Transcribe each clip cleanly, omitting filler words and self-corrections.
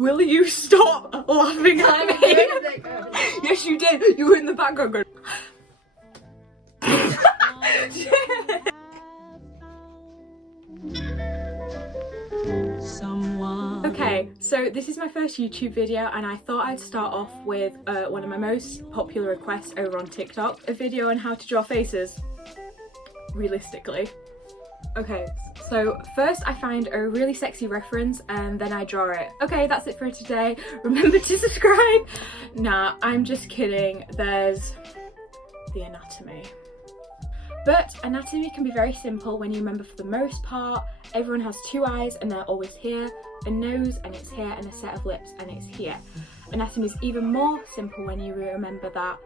Will you stop laughing at me? Yes, you did. You were in the background going. Okay, so this is my first YouTube video and I thought I'd start off with one of my most popular requests over on TikTok, a video on how to draw faces realistically. Okay, so first I find a really sexy reference and then I draw it. Okay, that's it for today. Remember to subscribe. Nah, I'm just kidding. There's the anatomy. But anatomy can be very simple when you remember for the most part, everyone has two eyes and they're always here, a nose and it's here, and a set of lips and it's here. Anatomy is even more simple when you remember that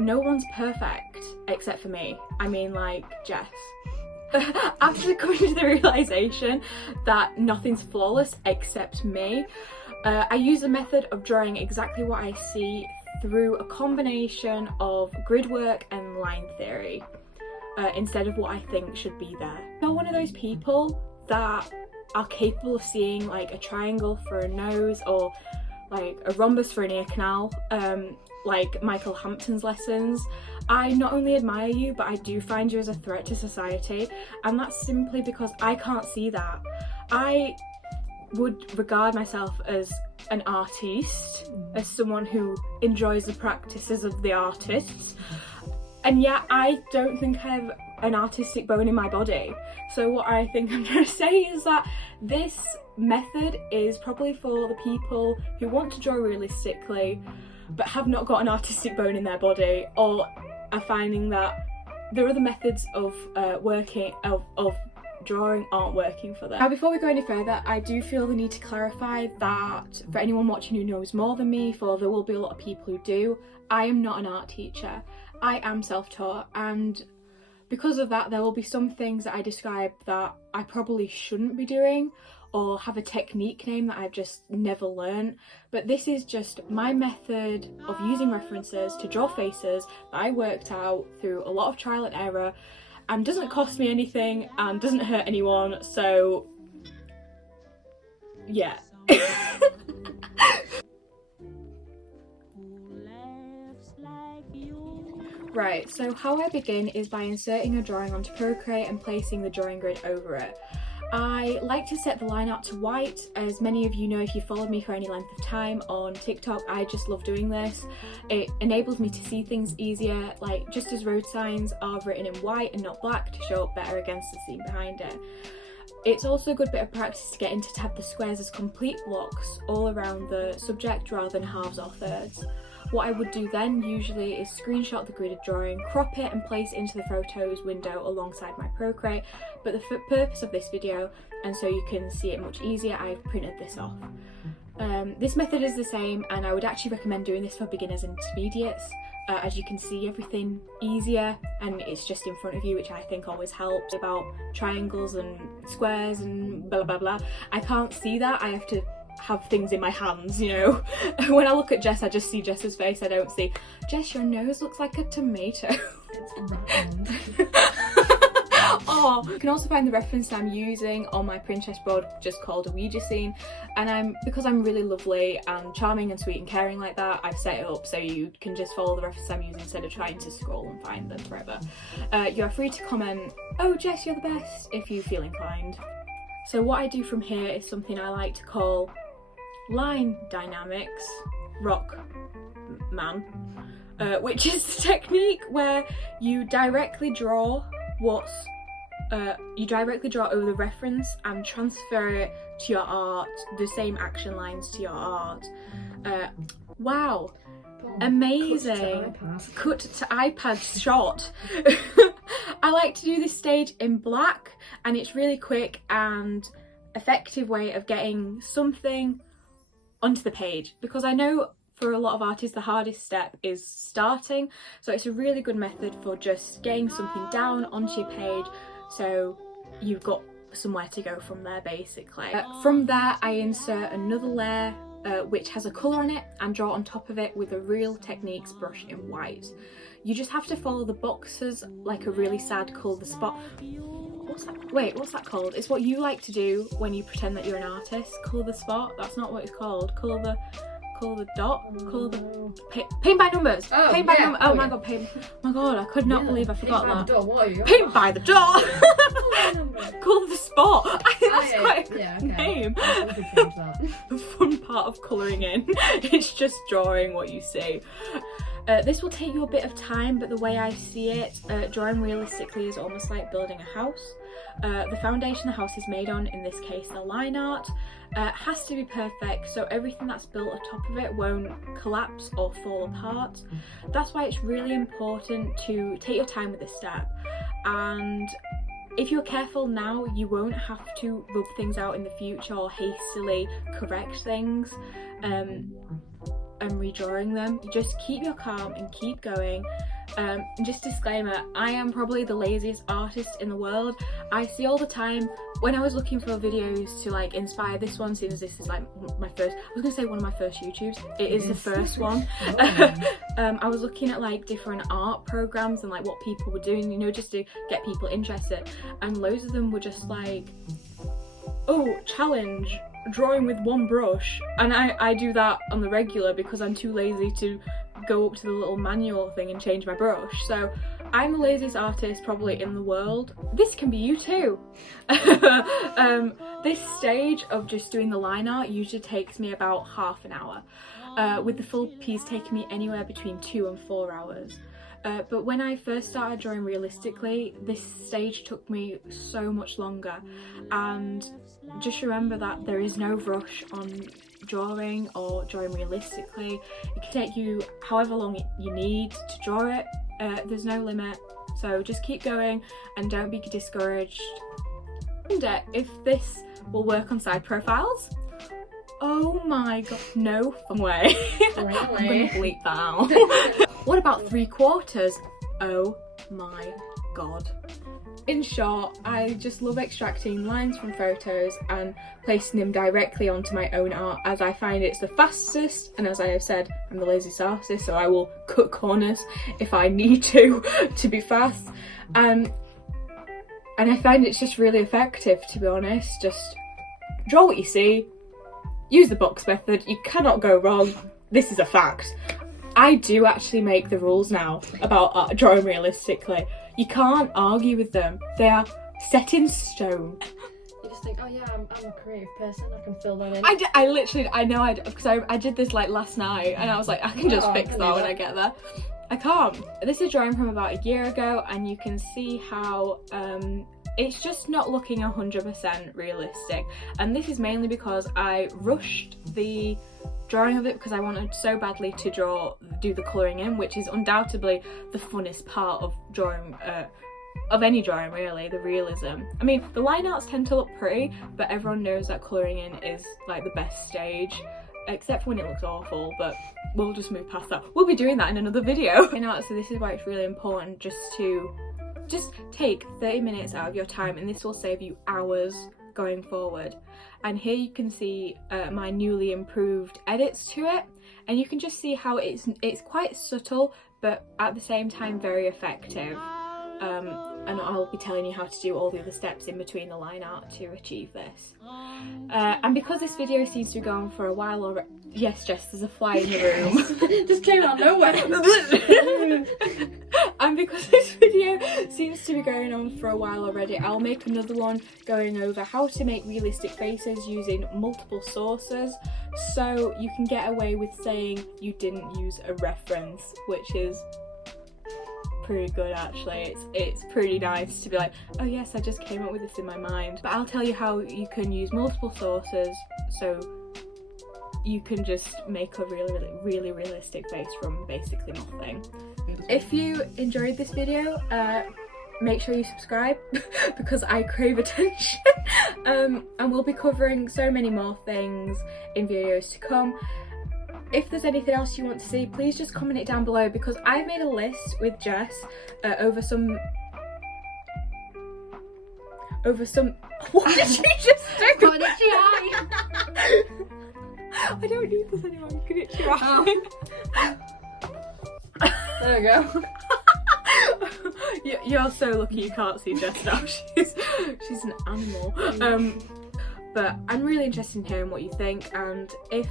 no one's perfect except for me. I mean, like Jess. After coming to the realisation that nothing's flawless except me, I use the method of drawing exactly what I see through a combination of grid work and line theory instead of what I think should be there. I'm not one of those people that are capable of seeing like a triangle for a nose or like a rhombus for an ear canal, like Michael Hampton's lessons. I not only admire you, but I do find you as a threat to society, and that's simply because I can't see that. I would regard myself as an artiste, as someone who enjoys the practices of the artists, and yet I don't think I have an artistic bone in my body. So what I think I'm trying to say is that this method is probably for the people who want to draw realistically but have not got an artistic bone in their body, or are finding that their other methods of drawing aren't working for them. Now, before we go any further, I do feel the need to clarify that for anyone watching who knows more than me, for there will be a lot of people who do, I am not an art teacher. I am self-taught, and because of that there will be some things that I describe that I probably shouldn't be doing, or have a technique name that I've just never learned. But this is just my method of using references to draw faces that I worked out through a lot of trial and error, and doesn't cost me anything and doesn't hurt anyone, so yeah. Right, so how I begin is by inserting a drawing onto Procreate and placing the drawing grid over it. I like to set the line out to white. As many of you know if you followed me for any length of time on TikTok, I just love doing this. It enables me to see things easier, like just as road signs are written in white and not black to show up better against the scene behind it. It's also a good bit of practice to get into to have the squares as complete blocks all around the subject rather than halves or thirds. What I would do then usually is screenshot the gridded drawing, crop it and place it into the photos window alongside my Procreate, but the purpose of this video, and so you can see it much easier, I've printed this off. This method is the same, and I would actually recommend doing this for beginners and intermediates. As you can see everything easier and it's just in front of you, which I think always helps. About triangles and squares and blah blah blah, I can't see that, I have to have things in my hands, you know. When I look at Jess, I just see Jess's face, I don't see, Jess, your nose looks like a tomato. It's round. Oh, you can also find the reference I'm using on my Pinterest board, just called a Ouija scene, and because I'm really lovely and charming and sweet and caring like that, I've set it up so you can just follow the reference I'm using instead of trying to scroll and find them forever. You are free to comment, "Oh Jess, you're the best," if you feel inclined. So what I do from here is something I like to call line dynamics, rock man, which is the technique where you directly draw over the reference and transfer it to your art, the same action lines to your art. Wow, amazing. Cut to iPad shot. I like to do this stage in black, and it's really quick and effective way of getting something onto the page, because I know for a lot of artists the hardest step is starting, so it's a really good method for just getting something down onto your page so you've got somewhere to go from there basically. From there I insert another layer which has a colour on it and draw on top of it with a Real Techniques brush in white. You just have to follow the boxes like a really sad colour the spot. what's that? Wait, what's that called? It's what you like to do when you pretend that you're an artist. Colour the spot. That's not what it's called. Colour the dot. Colour the paint by numbers. Oh, paint by yeah. numbers. Oh my god, paint. Oh my god, I could not believe I forgot that. Door, what are you? Paint by the dot. Colour the spot. I think that's quite a good name. The fun part of colouring in. It's just drawing what you see. This will take you a bit of time, but the way I see it, drawing realistically is almost like building a house. The foundation the house is made on, in this case the line art, has to be perfect so everything that's built atop of it won't collapse or fall apart. That's why it's really important to take your time with this step, and if you're careful now, you won't have to rub things out in the future or hastily correct things and redrawing them. You just keep your calm and keep going. And just disclaimer, I am probably the laziest artist in the world. I see all the time when I was looking for videos to like inspire this one, seeing as this is like my first, I was gonna say one of my first YouTubes, it is the first one. I was looking at like different art programs and like what people were doing, you know, just to get people interested, and loads of them were just like, oh, challenge drawing with one brush, and I do that on the regular because I'm too lazy to go up to the little manual thing and change my brush. So I'm the laziest artist probably in the world. This can be you too. This stage of just doing the line art usually takes me about half an hour, with the full piece taking me anywhere between 2 and 4 hours. But when I first started drawing realistically, this stage took me so much longer, and just remember that there is no rush on drawing or drawing realistically. It can take you however long you need to draw it. There's no limit, so just keep going and don't be discouraged. And if this will work on side profiles, oh my god, no way. I'm gonna bleep that out. What about 3/4? Oh my god. In short, I just love extracting lines from photos and placing them directly onto my own art, as I find it's the fastest, and as I have said, I'm the laziest artist, so I will cut corners if I need to be fast. And I find it's just really effective, to be honest. Just draw what you see, use the box method, you cannot go wrong. This is a fact. I do actually make the rules now about drawing realistically. You can't argue with them. They are set in stone. You just think, oh yeah, I'm a creative person, I can fill that in. Because I did this like last night, and I was like, I can just fix that when I get there. I can't. This is a drawing from about a year ago, and you can see how it's just not looking 100% realistic. And this is mainly because I rushed the drawing of it because I wanted so badly to do the colouring in, which is undoubtedly the funnest part of drawing, of any drawing really, the realism. I mean, the line arts tend to look pretty, but everyone knows that colouring in is like the best stage, except for when it looks awful, but we'll just move past that. We'll be doing that in another video. You know, so this is why it's really important just to take 30 minutes out of your time, and this will save you hours going forward. And here you can see my newly improved edits to it, and you can just see how it's quite subtle but at the same time very effective. And I'll be telling you how to do all the other steps in between the line art to achieve this. And because this video seems to be going for a while already, yes Jess, there's a fly in the room. Just came out of nowhere. And because this video seems to be going on for a while already, I'll make another one going over how to make realistic faces using multiple sources, so you can get away with saying you didn't use a reference, which is pretty good actually. It's pretty nice to be like, oh yes, I just came up with this in my mind. But I'll tell you how you can use multiple sources so you can just make a really realistic face from basically nothing. If you enjoyed this video, make sure you subscribe because I crave attention. And we'll be covering so many more things in videos to come. If there's anything else you want to see, please just comment it down below, because I've made a list with Jess over some what did you just do? I don't need this anymore. Can it try? There we go. You're so lucky you can't see Jess now. She's an animal. But I'm really interested in hearing what you think, and if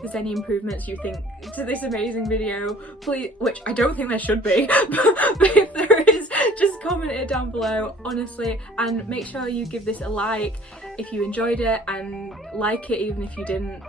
there's any improvements you think to this amazing video, please, which I don't think there should be, but if there is, just comment it down below, honestly, and make sure you give this a like if you enjoyed it, and like it even if you didn't.